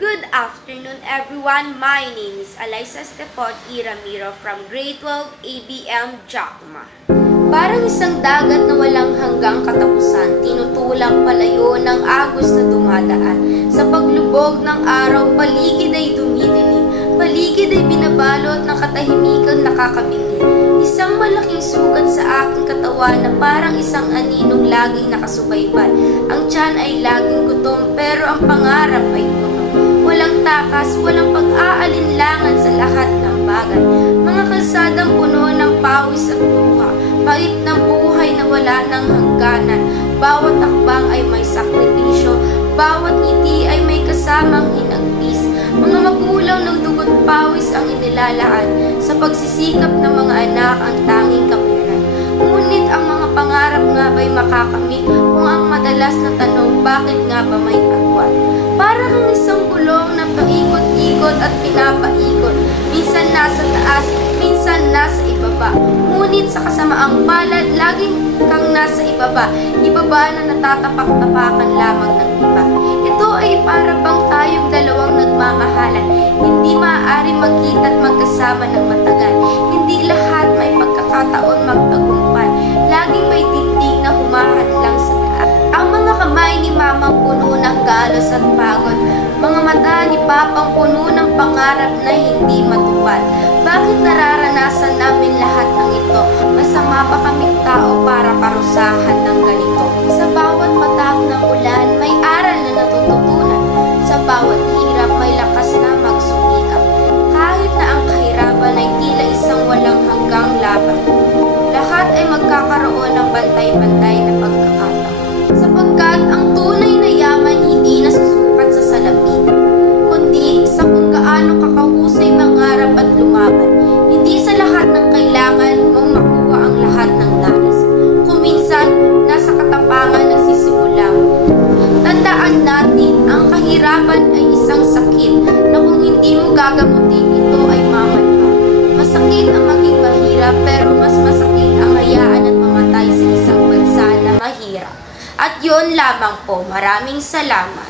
Good afternoon everyone, my name is Alyssa Stefan E. Ramiro from Grade 12 ABM Jacma. Parang isang dagat na walang hanggang katapusan, tinutulak palayo ng agos na dumadaan. Sa paglubog ng araw, paligid ay dumidilim, paligid ay binabalot ng katahimikang nakakabingi. Isang malaking sugat sa aking katawan na parang isang aninong laging nakasubaybay. Ang tiyan ay laging gutom pero ang pangarap ay puno. Walang takas, walang pag-aalinlangan sa lahat ng bagay. Mga kalsadang puno ng pawis at luha, pait ng buhay na wala ng hangganan. Bawat akbang ay may sakripisyo, bawat ngiti ay may kasamang hinagpis. Mga magulang ng dugot pawis ang inilalaan, sa pagsisikap ng mga anak ang tanging kapurihan. Ngunit ang mga pangarap nga ba'y makakamit kung ang madalas na tanong, bakit nga ba may agwat? Para kang isang gulong na paikot-ikot at pinapaikot, minsan nasa taas, minsan nasa ibaba. Ngunit sa kasamaang palad, laging kang nasa ibaba na natatapak-tapakan lamang ng iba. Ito ay para bang tayong dalawang nagmamahalan, hindi maaari magkita at magkasama ng matagal. Hindi lahat may pagkakataon magtagumpay, laging may dingding na humahadlang sa daan. Ang mga kamay ni Mamang puno ng galos at pagod, mga mata ni Papang puno ng pangarap na hindi matupad. Bakit nararanasan namin lahat ng ito? Masama pa kaming tao para parusahan ng ganito. Sa bawat patak ng ulan, may aral na natututunan. Sa bawat hirap, may lakas na magsumikap. Kahit na ang kahirapan ay tila isang walang hanggang laban, lahat ay magkakaroon ng bantay-bantay na pagkakataon. Sapagkat ang tunay na yaman hindi nasusukat sa salamin, kundi sa kung gaano kakahusay mangarap at lumaban. Hindi sa lahat ng kailangan mong makuha ang lahat ng nais. Kung minsan, nasa katapangan nagsisimula mo. Tandaan natin, ang kahirapan ay isang sakit na kung hindi mo gagamutin, ito ay mamatay. Masakit ang maging mahirap, pero mas masakit ang hayaan at mamatay sa isang bansa na mahirap. At yun lamang po. Maraming salamat.